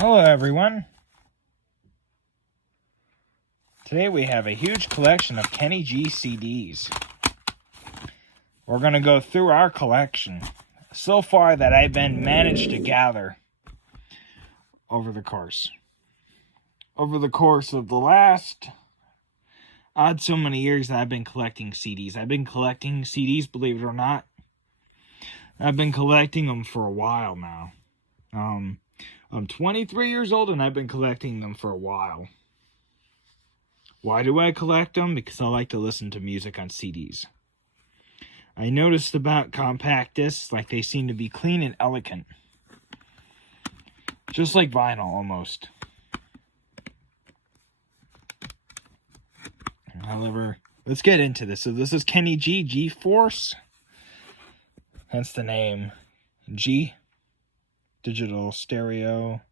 Hello everyone. Today we have a huge collection of Kenny G CDs. We're going to go through our collection so far that I've been managed to gather over the course of the last so many years that I've been collecting CDs. I've been collecting CDs, believe it or not. I've been collecting them for a while now. I'm 23 years old and I've been collecting them for a while. Why do I collect them? Because I like to listen to music on CDs. I noticed about compact discs, like they seem to be clean and elegant. Just like vinyl, almost. However, let's get into this. So this is Kenny G, G-Force. Hence the name. G, digital stereo.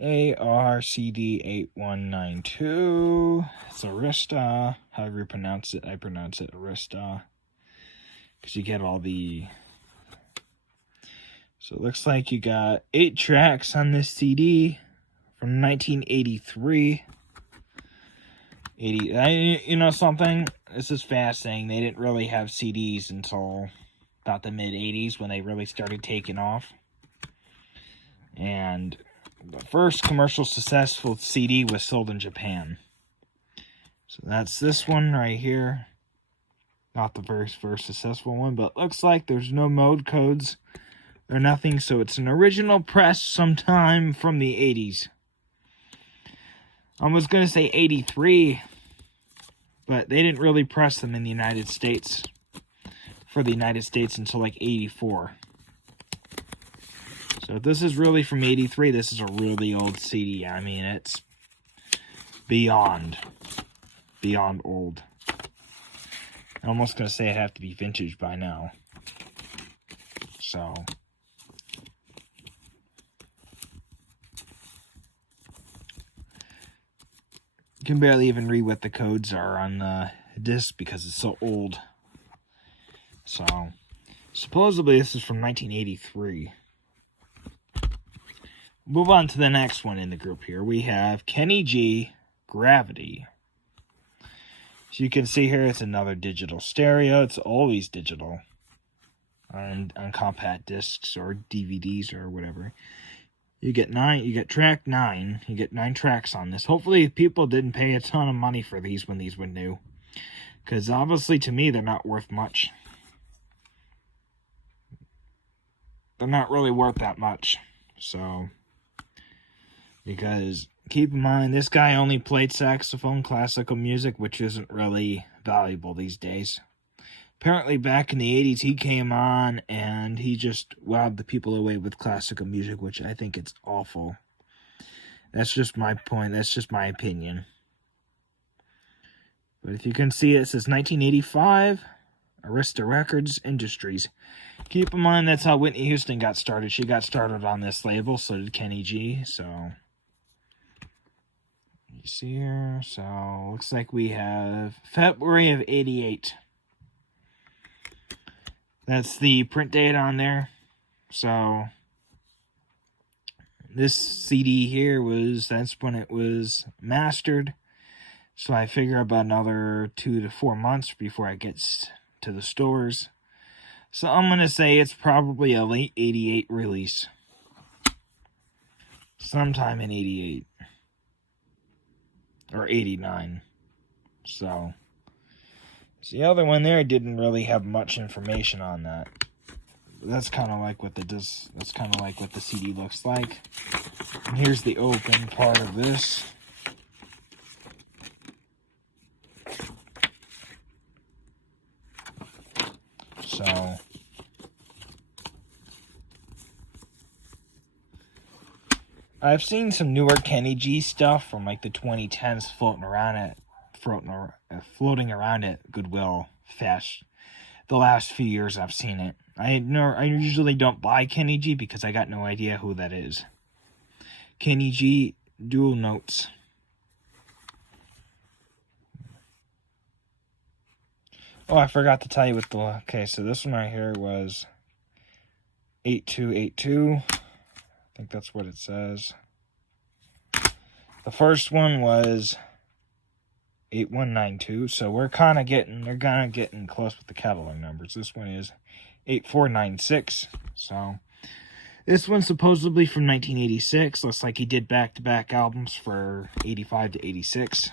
ARCD8192. It's Arista. However you pronounce it, I pronounce it Arista. Because you get all the... So it looks like you got 8 tracks on this CD from 1983. You know something? This is fascinating. They didn't really have CDs until about the mid-80s when they really started taking off. And the first commercial successful CD was sold in Japan. So that's this one right here. Not the first successful one, but looks like there's no mode codes or nothing. So it's an original press sometime from the 80s. I was going to say 83, but they didn't really press them in the United States, for the United States, until like 84. So if this is really from 83, this is a really old CD. I mean, it's beyond old. I'm almost going to say it'd have to be vintage by now. So... you can barely even read what the codes are on the disc because it's so old. So, supposedly this is from 1983. Move on to the next one in the group here. We have Kenny G, Gravity. So you can see here it's another digital stereo. It's always digital on compact discs or DVDs or whatever. You get track 9. You get 9 tracks on this. Hopefully people didn't pay a ton of money for these when these were new. Because obviously to me they're not worth much. They're not really worth that much. So, because keep in mind this guy only played saxophone, classical music, which isn't really valuable these days. Apparently back in the 80s, he came on and he just wowed the people away with classical music, which I think it's awful. That's just my point. That's just my opinion. But if you can see, it says 1985, Arista Records Industries. Keep in mind, that's how Whitney Houston got started. She got started on this label, so did Kenny G. So, you see here. So, looks like we have February of 88. That's the print date on there. So, this CD here that's when it was mastered. So I figure about another 2 to 4 months before it gets to the stores. So I'm going to say it's probably a late 88 release. Sometime in 88. Or 89. So the other one there didn't really have much information on that. That's kind of like what the CD looks like. And here's the open part of this. So I've seen some newer Kenny G stuff from like the 2010s floating around at Goodwill fast. The last few years I've seen it. I usually don't buy Kenny G because I got no idea who that is. Kenny G dual notes. Oh, I forgot to tell you what okay, so this one right here was 8282. I think that's what it says. The first one was 8192, so they're kind of getting close with the catalog numbers. This one is 8496, so this one's supposedly from 1986. Looks like he did back-to-back albums for 85 to 86.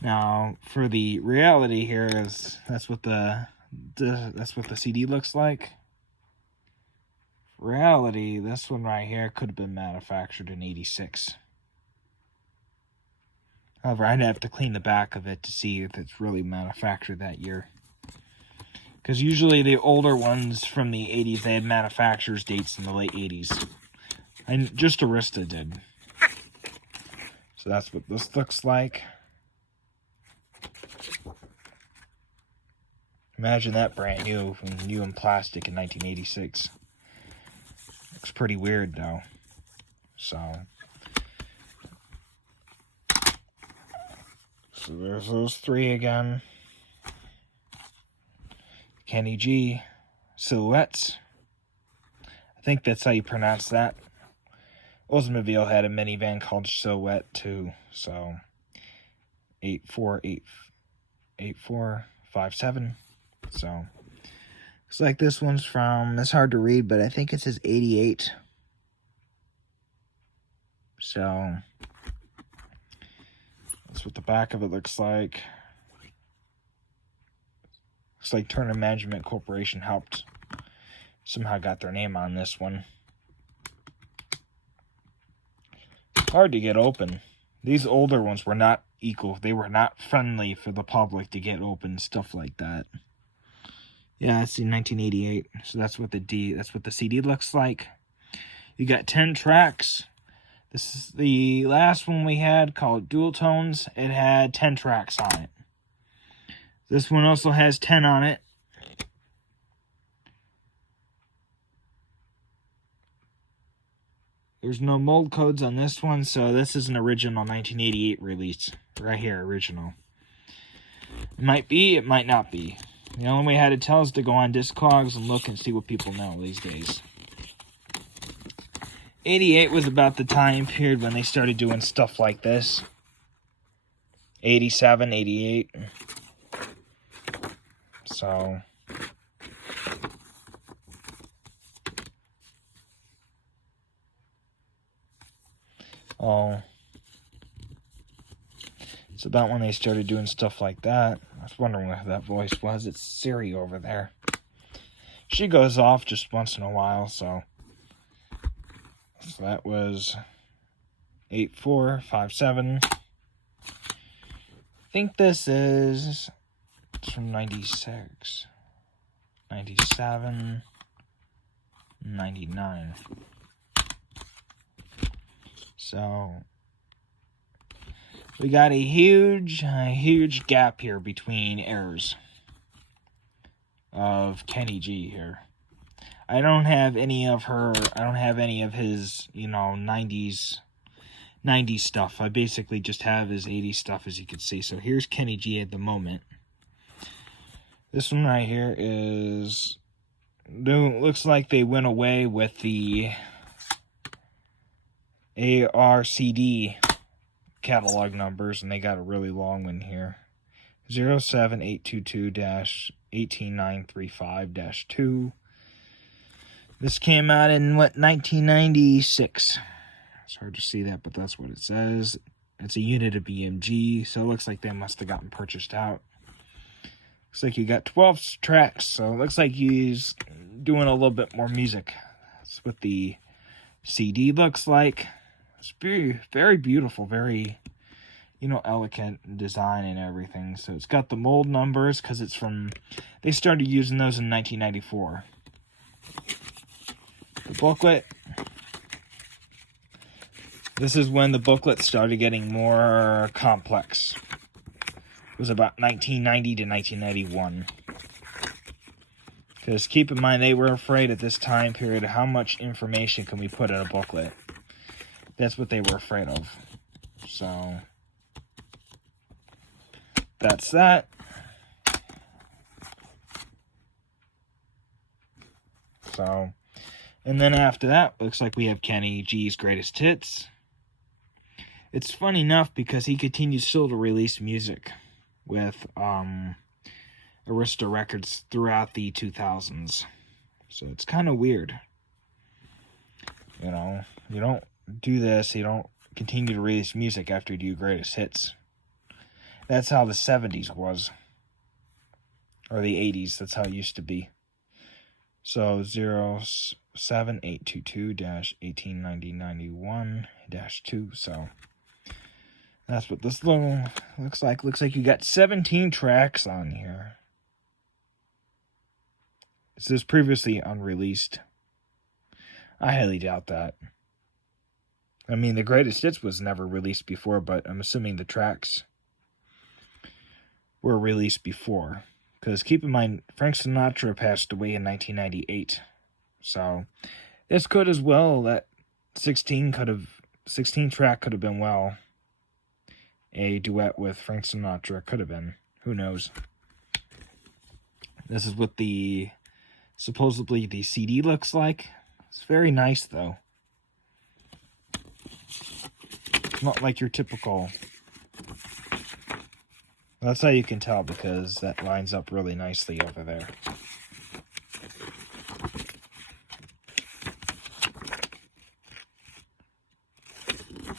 Now, for the reality here is that's what the CD looks like. Reality, this one right here could have been manufactured in 86. However, I'd have to clean the back of it to see if it's really manufactured that year. Because usually the older ones from the 80s, they had manufacturer's dates in the late 80s. And just Arista did. So that's what this looks like. Imagine that brand new in plastic in 1986. Looks pretty weird though. So there's those three again. Kenny G, Silhouettes. I think that's how you pronounce that. Oldsmobile had a minivan called Silhouette too. So 8457. So looks like this one's from, it's hard to read, but I think it says 88. So that's what the back of it looks like. Looks like Turner Management Corporation helped. Somehow got their name on this one. Hard to get open. These older ones were not equal. They were not friendly for the public to get open, stuff like that. Yeah, it's in 1988. So that's what the CD looks like. You got 10 tracks. This is the last one we had called Dual Tones. It had 10 tracks on it. This one also has 10 on it. There's no mold codes on this one, so this is an original 1988 release. Right here, original. It might be, it might not be. The only way I had to tell is to go on Discogs and look and see what people know these days. 88 was about the time period when they started doing stuff like this. 87, 88. So it's about when they started doing stuff like that. I was wondering what that voice was. It's Siri over there. She goes off just once in a while, so that was 8457. I think this is from 96, 97, 99. So we got a huge gap here between eras of Kenny G here. I don't have any of his, 90s stuff. I basically just have his 80s stuff, as you can see. So here's Kenny G at the moment. This one right here is, looks like they went away with the ARCD catalog numbers, and they got a really long one here. 07822-18935-2. This came out in, 1996. It's hard to see that, but that's what it says. It's a unit of BMG, so it looks like they must have gotten purchased out. Looks like you got 12 tracks, so it looks like he's doing a little bit more music. That's what the CD looks like. It's very beautiful, very, elegant design and everything. So it's got the mold numbers because it's from, they started using those in 1994. The booklet. This is when the booklet started getting more complex. It was about 1990 to 1991. Because keep in mind, they were afraid at this time period of how much information can we put in a booklet. That's what they were afraid of. So that's that. So, and then after that, looks like we have Kenny G's Greatest Hits. It's funny enough because he continues still to release music with Arista Records throughout the 2000s. So it's kind of weird. You know, you don't do this, you don't continue to release music after you do greatest hits. That's how the 70s was. Or the 80s, that's how it used to be. So 07822-189091-2. So that's what this little looks like. Looks like you got 17 tracks on here. It says previously unreleased. I highly doubt that. I mean, the greatest hits was never released before, but I'm assuming the tracks were released before. Because keep in mind, Frank Sinatra passed away in 1998. So this could as well, that 16 track could have been well a duet with Frank Sinatra. Could have been. Who knows? This is what supposedly the CD looks like. It's very nice though. It's not like your typical. That's how you can tell because that lines up really nicely over there.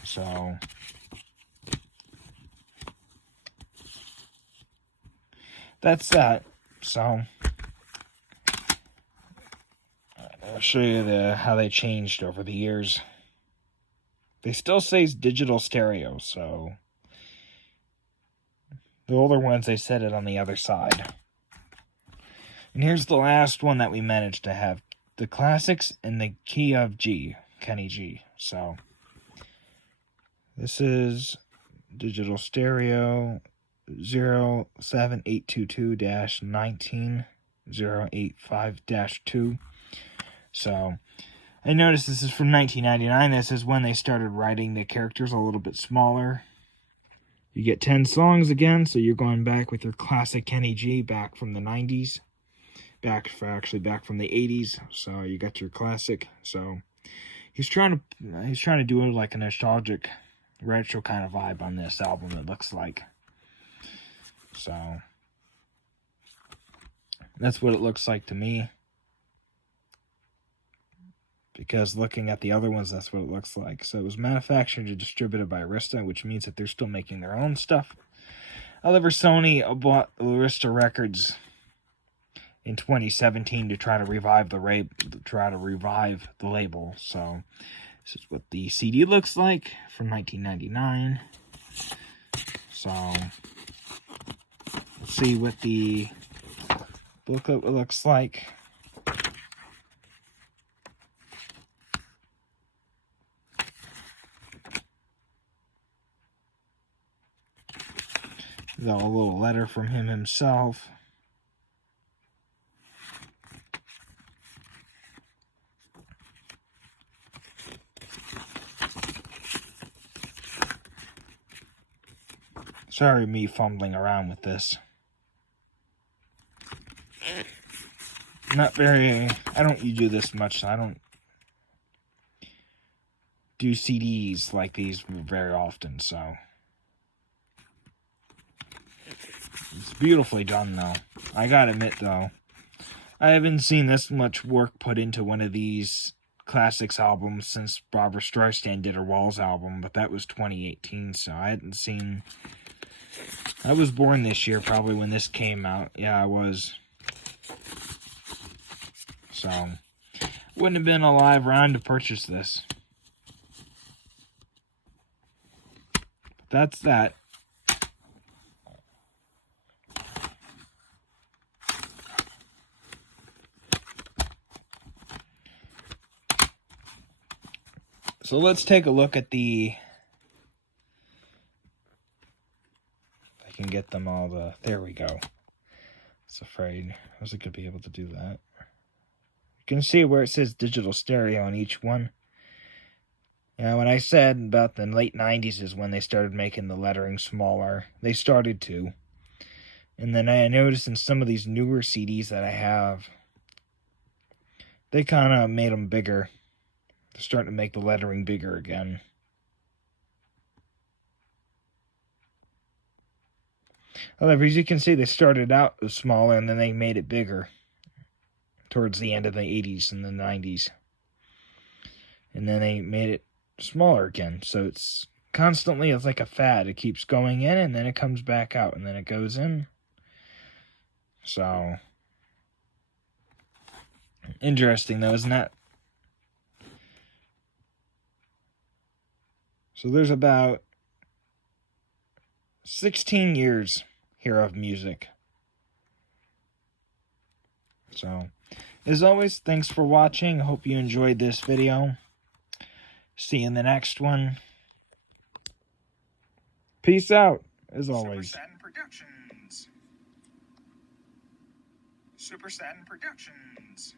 So that's that. So I'll show you how they changed over the years. They still say it's digital stereo, so the older ones, they set it on the other side. And here's the last one that we managed to have. The classics in the key of G. Kenny G. So this is digital stereo 07822-19085-2. So I noticed this is from 1999. This is when they started writing the characters a little bit smaller. You get 10 songs again, so you're going back with your classic Kenny G back from the 90s. Back from the 80s. So you got your classic. So he's trying to do it like a nostalgic retro kind of vibe on this album, it looks like. So that's what it looks like to me. Because looking at the other ones, that's what it looks like. So it was manufactured and distributed by Arista, which means that they're still making their own stuff. However, Sony bought Arista Records in 2017 to try to revive the label. So this is what the CD looks like from 1999. So let's see what the booklet looks like. Got a little letter from him himself. Sorry, me fumbling around with this. I don't do this much. I don't do CDs like these very often, so. It's beautifully done, though. I gotta admit, though, I haven't seen this much work put into one of these classics albums since Barbra Streisand did her Walls album, but that was 2018, so I hadn't seen. I was born this year, probably when this came out. Yeah, I was. So, wouldn't have been alive around to purchase this. But that's that. So let's take a look at the. If I can get them all to. There we go. I was afraid I wasn't going to be able to do that. You can see where it says digital stereo on each one. Yeah, when I said about the late 90s is when they started making the lettering smaller. They started to. And then I noticed in some of these newer CDs that I have, they kind of made them bigger. They're starting to make the lettering bigger again. However, as you can see, they started out smaller and then they made it bigger towards the end of the 80s and the 90s. And then they made it smaller again. So it's constantly, it's like a fad. It keeps going in and then it comes back out and then it goes in. So interesting though, isn't that? So there's about 16 years here of music. So, as always, thanks for watching. Hope you enjoyed this video. See you in the next one. Peace out, as always. Super Satin Productions. Super Satin Productions.